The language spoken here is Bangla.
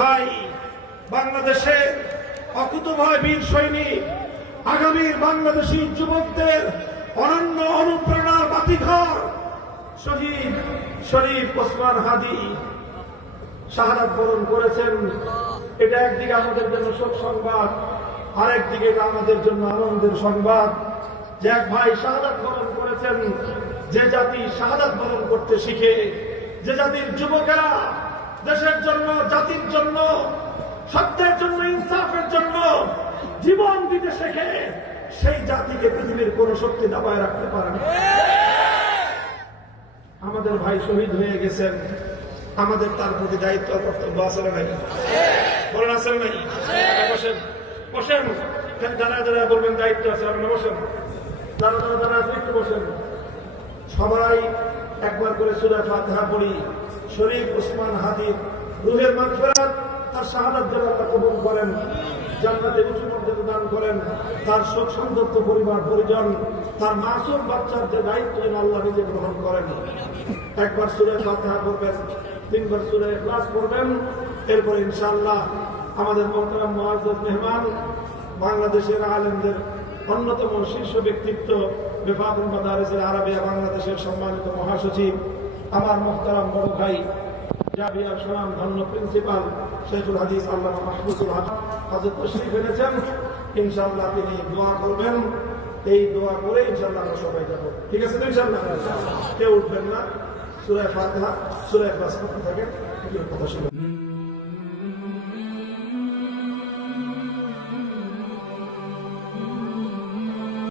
ভাই, বাংলাদেশের অকুতোভয় বীর সৈনিক, আগামীর বাংলাদেশী যুবকদের অনন্য অনুপ্রেরণার বাতিঘর শহীদ শরীফ ওসমান হাদি শাহাদাত বরণ করেছেন। এটা একদিকে আমাদের জন্য শোক সংবাদ, আরেকদিকে এটা আমাদের জন্য আনন্দের সংবাদ যে এক ভাই শাহাদাত বরণ করেছেন। যে জাতি শাহাদাত বরণ করতে শিখে, যে জাতির যুবকেরা দেশের জন্য, জাতির জন্য, সত্যের জন্য, ইনসাফের জন্য জীবন দিতে শেখে, সেই জাতিকে পৃথিবীর কোন শক্তি দাবায় রাখতে পারে না। আমাদের ভাই শহীদ হয়ে গেছেন, আমাদের তার প্রতি দায়িত্ব কর্তব্য আছে না নাই? বলেন আছে নাই? বসেন বসেন, দাঁড়ায় দাঁড়ায় বলবেন দায়িত্ব আছে আপনার। বসেন, দাঁড়ায় একটু বসেন। সবাই একবার করে সূরা ফাতিহা পড়ি। শরীফ ওসমান হাদির রুহের মাগফিরাত, তার শাহাদাত যেন আল্লাহ কবুল করেন, জান্নাতে উঁচু মর্যাদা দান করেন। তার শোক সন্তপ্ত পরিবার পরিজন, তার মাসুম বাচ্চার যে দায়িত্ব যেন আল্লাহ নিজে গ্রহণ করেন। একবার সূরা ফাতিহা পড়বেন, 3 বার সূরা ইখলাস পড়বেন। এরপর ইনশাআল্লাহ আমাদের মোহতারাম মুআজ্জাজ মেহমান, বাংলাদেশের আলেমদের অন্যতম শীর্ষ ব্যক্তিত্ব, বেফাকুল মাদারিসুল আরাবিয়া বাংলাদেশের সম্মানিত মহাসচিব, আমার মোহতারাম বড় ভাই, জাবিয়ার সুনাম ধন্য প্রিন্সিপাল শেখুল হাদিস আল্লামা মাহফুজুল হযরত তশরীফ এনেছেন। ইনশাআল্লাহ তিনি দোয়া করবেন। এই দোয়া করে ইনশাআল্লাহ আমরা সবাই যাব। ঠিক আছে তো? ইনশাআল্লাহ কেউ উঠবেন না। সূরা ফাতিহা, সূরা ইখলাস পড়তে থাকেন। কথা শুনুন।